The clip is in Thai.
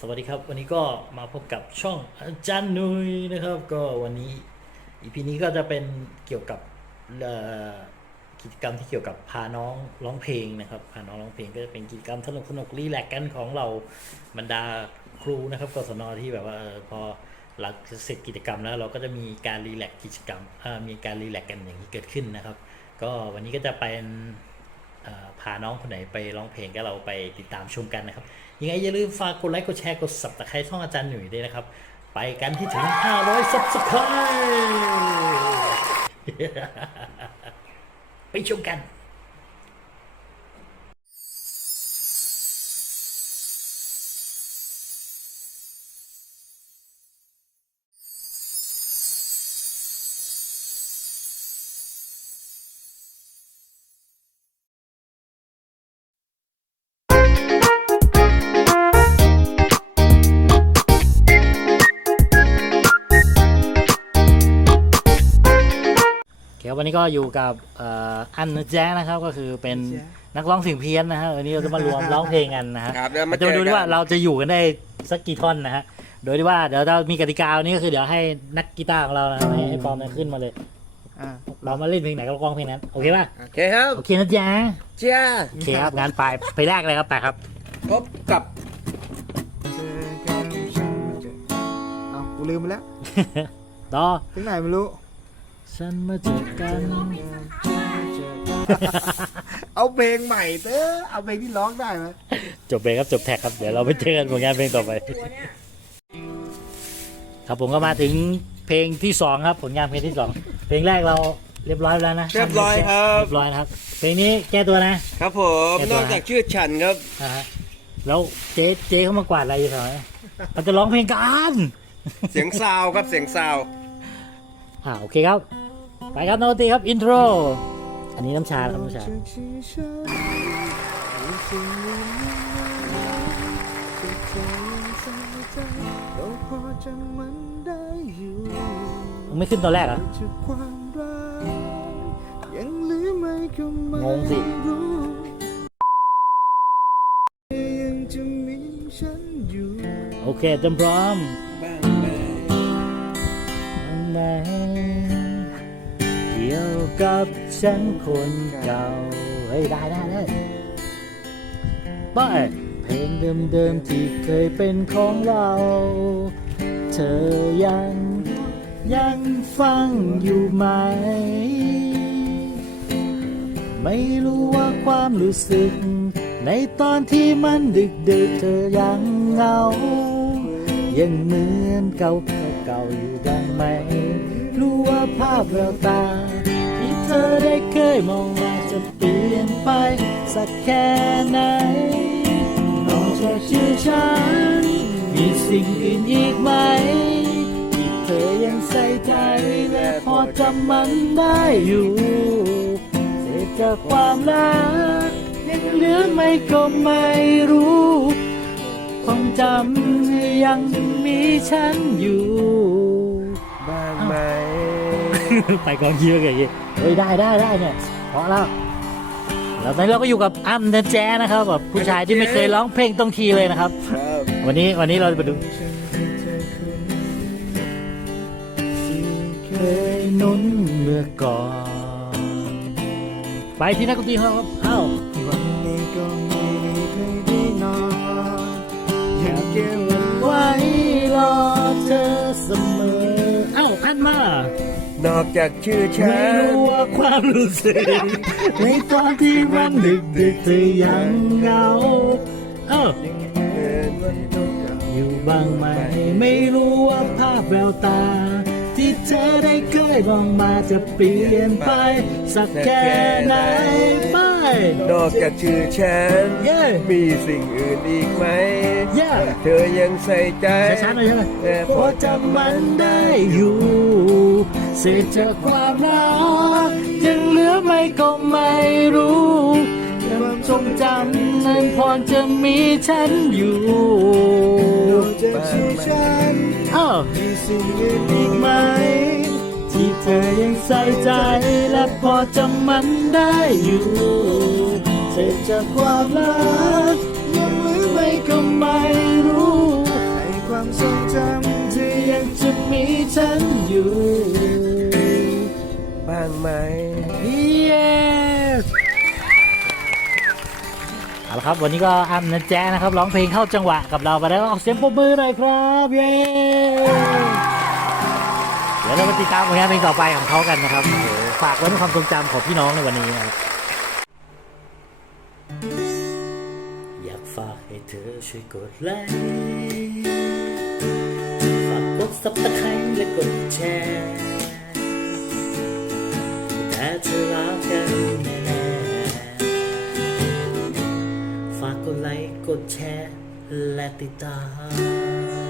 สวัสดีครับ วันนี้ก็มาพบกับช่องอาจารย์นุยนะครับ ก็วันนี้อีพีนี้ก็จะเป็นเกี่ยวกับกิจกรรมที่เกี่ยวกับพาน้องร้องเพลงนะครับ พาน้องร้องเพลงก็จะเป็นกิจกรรมสนุกสนุกรีแลกซ์กันของเราบรรดาครูนะครับกศนที่แบบว่าพอหลังเสร็จกิจกรรมแล้วเราก็จะมีการรีแลกซ์กิจกรรมมีการรีแลกซ์กันอย่างนี้เกิดขึ้นนะครับ ก็วันนี้ก็จะเป็น พาน้องคนไหนไปร้องเพลงก็เราไปติดตามชมกันนะครับ ยังไงอย่าลืมฝากกดไลค์กดแชร์กดสับตะไคร้ช่องอาจารย์หนุ่ยด้วยนะครับ ไปกันที่ถึง 500ซับสไครต์ไปชมกัน เดี๋ยววันนี้ก็อยู่กับเอ่ออันนะแจ๊นะครับก็คือเป็นนักร้องเสียงเพี้ยนนะฮะวันนี้เราจะมารวมร้องเพลงกันนะฮะครับแล้วมาจะมาดูเจอกันดิว่าเราจะอยู่กันได้สักกี่ท่อนนะฮะโดยที่ว่าเดี๋ยวเรามีกติกาวันนี้ก็คือเดี๋ยวให้นักกีตาร์ของเรานะให้ให้ปอมเนี่ยขึ้นมาเลย อ่าเรามาเล่นเพลงไหนก็ร้องเพลงนั้นโอเคป่ะโอเคครับโอเคนะจ๊ะจ้าโอเคครับงานไปไปแรกเลยครับไปครับ พบกับเจอกันฉันมาเจอเอากูลืมไปแล้ว ต่อถึงไหนไม่รู้ ฉันมาเจอกันเอาเพลงใหม่เต้อเอาเพลงที่ร้องได้ไหมจบเพลงครับจบแท็กครับเดี๋ยวเราไปเจอกันผลงานเพลงต่อไป ครับผมก็มาถึงเพลงที่สองครับผลงานเพลงที่สองเพลงแรกเราเรียบร้อยแล้วนะเรียบร้อยครับ เรียบร้อยนะครับ เพลงนี้แก้ตัวนะ ครับผมเรียบร้นอยอกจากชื่อฉันครับนะฮะแล้วเจ๊เจ๊เขามากวาดอะไรอยู่แถวนี้เราจะร้องเพลงกัน เสียงซาวครับเสียงซาว อ่าโอเคครับ ไปครับโนตตีครับอินโทร อันนี้น้ำชาครับน้ำชาไม่ขึ้นตอนแรกเหรอจากความรักยังหรือไม่ก็ไม่งงสิโอเคเตรียมพร้อม กับฉันคนเก่าเฮ้ยได้ได้ได้ไปเพลงเดิมๆที่เคยเป็นของเรา เธอยังยังฟังอยู่ไหม ไม่รู้ว่าความรู้สึก ในตอนที่มันดึกดึกๆเธอยังเงา ยังเหมือนเก่าเก่าอยู่บ้างไหม รู้ว่าภาพแววตา เธอได้เคยมองมาจะเปลี่ยนไป สักแค่ไหนนอกจากชื่อฉัน มีสิ่งอื่นอีกไหม ที่เธอยังใส่ใจและพอจำมันได้อยู่เศษจากความรักยังเหลือไม่ก็ไม่รู้ความจำยังมีฉันอยู่บ้างไหม ไปกองเชียร์กันอย่างงี้เฮ้ยได้ได้ได้เนี่ยเพราะแล้วแล้วตอนนี้เราก็อยู่กับอ้ำเดนแจนะครับแบบผู้ชายที่ไม่เคยร้องเพลงตรงทีเลยนะครับ ครับวันนี้วันนี้เราจะไปดูเคยนุนเมื่อก่อน ไปที่นักดนตรีครับเอ้าวันนี้ก็ไม่เคยได้ นอกจากชื่อฉัไม่น รู้ว่าความรู้สึกในตอนที่มันดึกดึกๆเธอยังเหงาเอ้าอยู่บ้างไหม ไม่รู้ว่าภาพแววตา ที่เธอได้เคยมองมาจะเปลี่ยนไป สักแค่ไหนไปนอกจากชื่อฉัน เย้ มีสิ่งอื่นอีกไหม เย้ เธอยังใส่ใจ ช้าๆหน่อยใช่ไหมแต่พอจำมันได้อยู่ สืบจากความรักจึงเหลือไม่ก็ไม่รู้ความทรงจำนั้นพรจะมีฉันอยู่จากชีฉันมีสิ่งอื่นอีกไหม ที่เธอยังใส่ใจและพอจำมันได้อยู่เสร็จจากความรักยังเหลือไม่ก็ไม่รู้ ให้ความทรงจำที่ยังจะมีฉันอยู่างไหม Yes เอาละครับวันนี้ก็อัมนะแจ๊นะครับร้องเพลงเข้าจังหวะกับเราไปแล้วออกเสียงปรบมือหน่อยครับเย้เดี๋ยวเรามาติดตามผลงานเพลงต่อไปของเขากันนะครับฝากไว้ในความทรงจำของพี่น้องในวันนี้นะครับอยากฝากให้เธอช่วยกดไลค์ฝากกดซับสไครต์และกดแชร์ ดไลค์ กดแชร์ และติดตาม